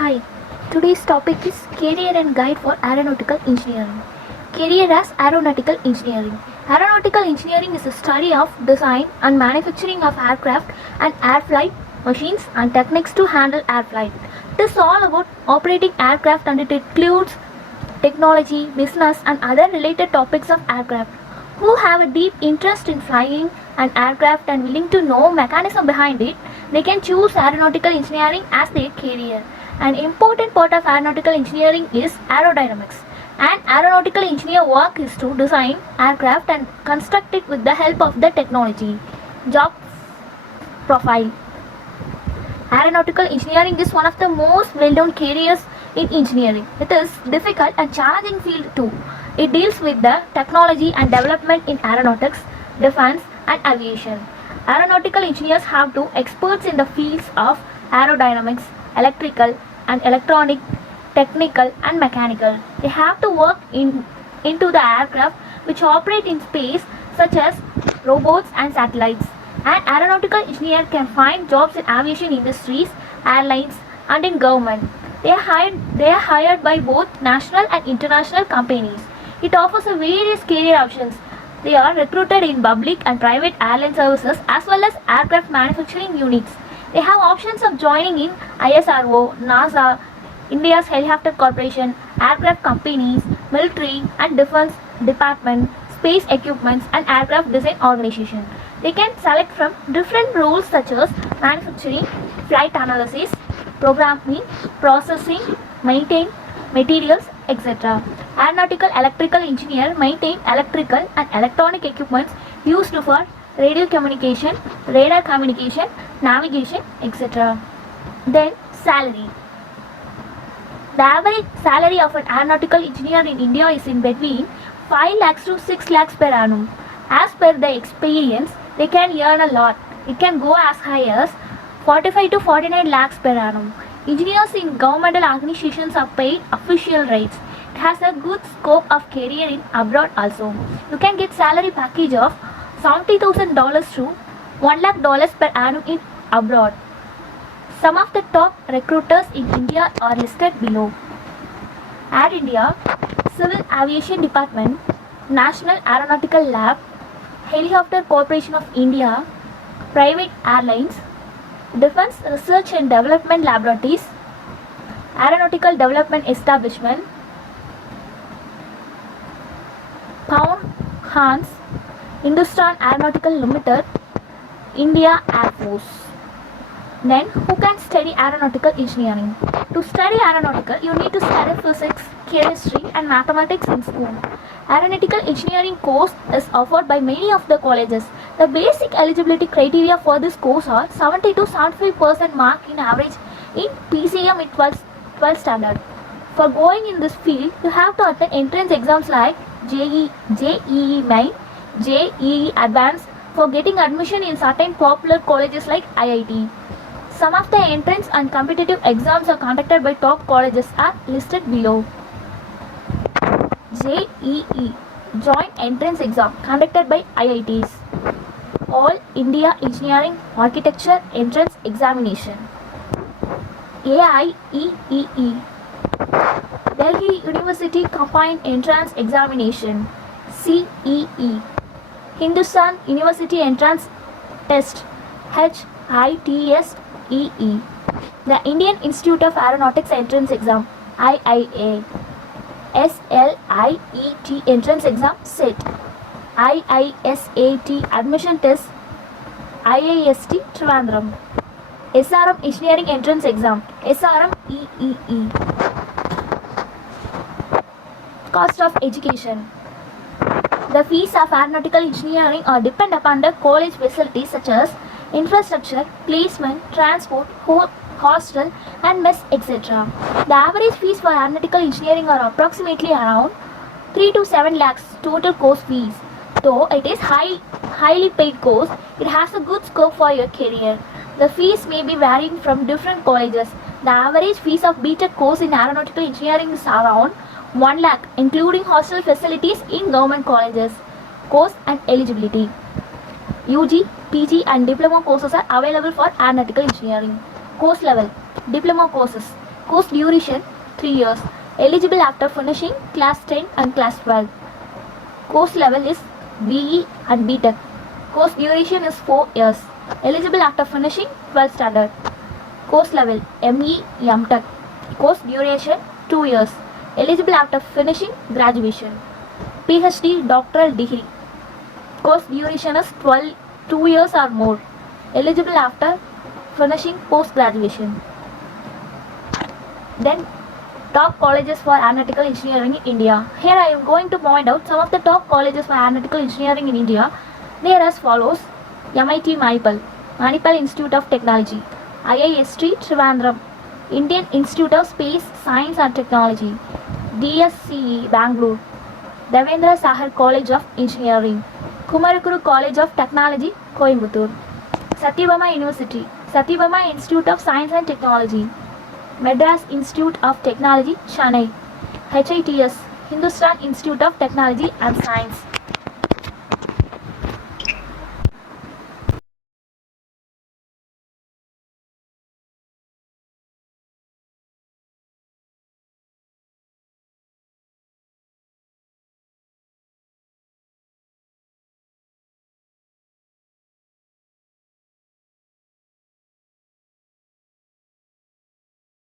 Hi, today's topic is Career and Guide for Aeronautical Engineering. Career as Aeronautical Engineering. Aeronautical engineering is a study of design and manufacturing of aircraft and airflight machines and techniques to handle airflight. It is all about operating aircraft and it includes technology, business, and other related topics of aircraft. Who have a deep interest in flying an aircraft and willing to know mechanism behind it, they can choose aeronautical engineering as their career. An important part of aeronautical engineering is aerodynamics. An aeronautical engineer work is to design aircraft and construct it with the help of the technology. Job profile. Aeronautical engineering is one of the most well-known careers in engineering. It is difficult and challenging field too. It deals with the technology and development in aeronautics, defense and aviation. Aeronautical engineers have to experts in the fields of aerodynamics, electrical and electronic, technical and mechanical. They have to work into the aircraft which operate in space such as robots and satellites. An aeronautical engineer can find jobs in aviation industries, airlines and in government. They are hired by both national and international companies. It offers a various career options. They are recruited in public and private airline services as well as aircraft manufacturing units. They have options of joining in ISRO, NASA, India's Helicopter Corporation, aircraft companies, military and defense department, space equipments and aircraft design organization. They can select from different roles such as manufacturing, flight analysis, programming, processing, maintain, materials, etc. Aeronautical electrical engineer maintain electrical and electronic equipments used for radio communication, radar communication, navigation, etc. Then salary. The average salary of an aeronautical engineer in India is in between 5 lakhs to 6 lakhs per annum. As per the experience, they can earn a lot. It can go as high as 45 to 49 lakhs per annum. Engineers in governmental organizations are paid official rates. It has a good scope of career in abroad also. You can get salary package of $70,000 to $1 lakh per annum in abroad. Some of the top recruiters in India are listed below. Air India, Civil Aviation Department, National Aeronautical Lab, Helicopter Corporation of India, private airlines, Defense Research and Development Laboratories, Aeronautical Development Establishment, Pawan Hans, Hindustan Aeronautical Limited, India Air Force. Then, who can study aeronautical engineering? To study aeronautical, you need to study physics, chemistry and mathematics in school. Aeronautical engineering course is offered by many of the colleges. The basic eligibility criteria for this course are 70 to 75% mark in average in PCM in 12th standard. For going in this field, you have to attend entrance exams like JEE Main, JEE Advanced for getting admission in certain popular colleges like IIT. Some of the entrance and competitive exams are conducted by top colleges are listed below. JEE Joint Entrance Exam conducted by IITs. All India Engineering Architecture Entrance Examination. AIEEE Delhi University Combined Entrance Examination. CEE Hindustan University Entrance Test. HITSEE The Indian Institute of Aeronautics Entrance Exam. IIA SLIET Entrance Exam SET. IISAT Admission Test. IIST Trivandrum. SRM Engineering Entrance Exam. SRM EEE. Cost of education. The fees of aeronautical engineering are depend upon the college facilities such as infrastructure, placement, transport, hostel and mess, etc. The average fees for aeronautical engineering are approximately around 3 to 7 lakhs total course fees. Though it is highly paid course, it has a good scope for your career. The fees may be varying from different colleges. The average fees of BTech course in aeronautical engineering is around 1 lakh, including hostel facilities in government colleges. Course and eligibility. UG, PG and diploma courses are available for aeronautical engineering. Course level. Diploma courses. Course duration 3 years. Eligible after finishing class 10 and class 12. Course level is BE and BTech. Course duration is 4 years. Eligible after finishing 12th standard. Course level ME MTech. Course duration 2 years. Eligible after finishing graduation. PhD doctoral degree. Course duration is 2 years or more. Eligible after finishing post graduation. Then top colleges for aeronautical engineering in India. Here I am going to point out some of the top colleges for aeronautical engineering in India. They are as follows: MIT Manipal, Manipal Institute of Technology; IIST Trivandrum, Indian Institute of Space Science and Technology; DSCE Bangalore, Devendra Sahar College of Engineering, Kumarakuru College of Technology, Coimbatore; Satyabama University, Satyabama Institute of Science and Technology, Madras Institute of Technology, Chennai; HITS, Hindustan Institute of Technology and Science.